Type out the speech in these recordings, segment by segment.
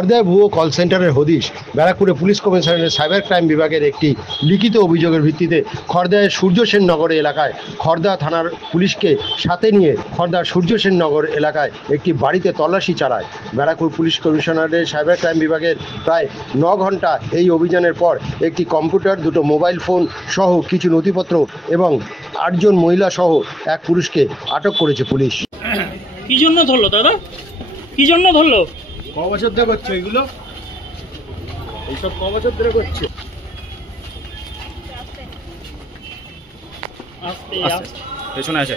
খড়দায় ভুয়ো কল সেন্টারের হদিশ। ব্যারাকপুরে পুলিশ কমিশনারের সাইবার ক্রাইম বিভাগের একটি লিখিত অভিযোগের ভিত্তিতে খড়দায়ের সূর্যসেন নগর এলাকায় খড়দা থানার পুলিশকে সাথে নিয়ে খড়দার সূর্যসেন নগর এলাকায় একটি বাড়িতে তল্লাশি চালায় ব্যারাকপুর পুলিশ কমিশনারের সাইবার ক্রাইম বিভাগের। প্রায় 9 ঘন্টা এই অভিযানের পর একটি কম্পিউটার, 2টো মোবাইল ফোন সহ কিছু নথিপত্র এবং 8 জন মহিলা সহ এক পুরুষকে আটক করেছে পুলিশ। কি জন্য ধরলো দাদা? কি জন্য ধরলো? ক বছর ধরে করছে এগুলো? এইসব ক বছর ধরে করছে? পেছনে আছে।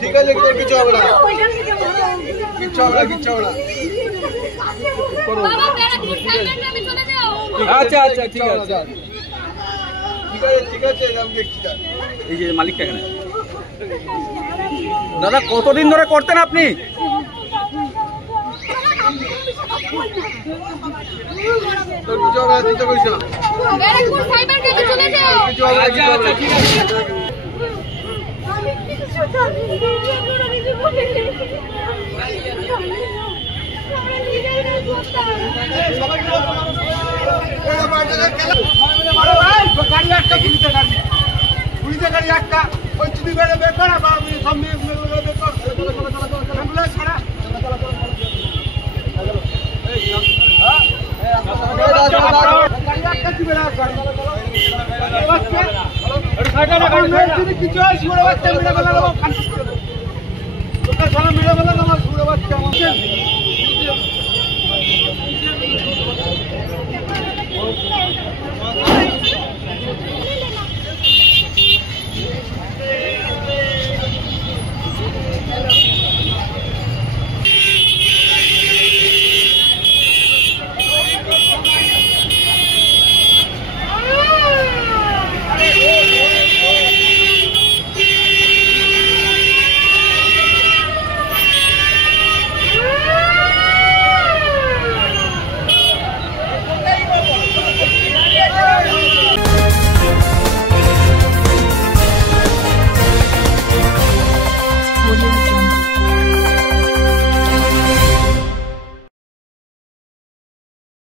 ঠিক আছে, কিছু হবে না, কিচ্ছু হবে না, কিচ্ছু হবে না। আচ্ছা আচ্ছা, ঠিক আছে, ঠিক আছে, ঠিক আছে, আমি দেখছি। এই যে মালিকটা এখানে। দাদা, কতদিন ধরে করতেন আপনি? কিছু হবে না, চিন্তা করিস না। আচ্ছা আচ্ছা, ঠিক আছে। কিছু